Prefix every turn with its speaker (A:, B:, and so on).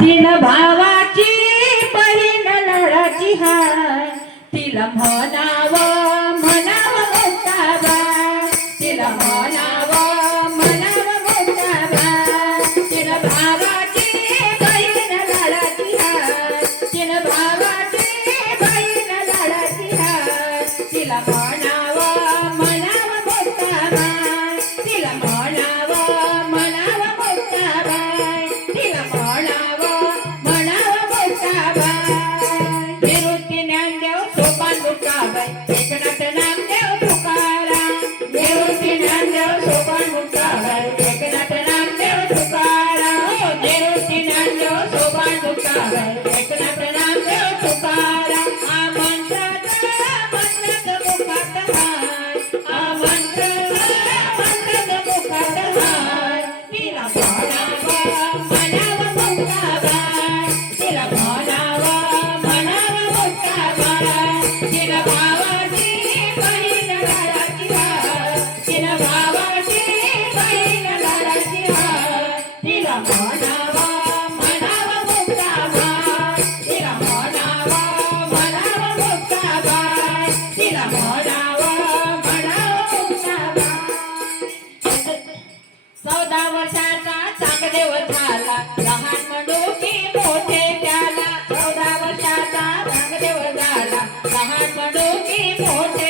A: ಭಕ್ತಿನ ಭಾವ 干杯 चौदा वर्षाचा चांगदेव झाला. लहान म्हणू की मोठे त्याला. चौदा वर्षाचा चांगदेव झाला. लहान म्हणू की मोठे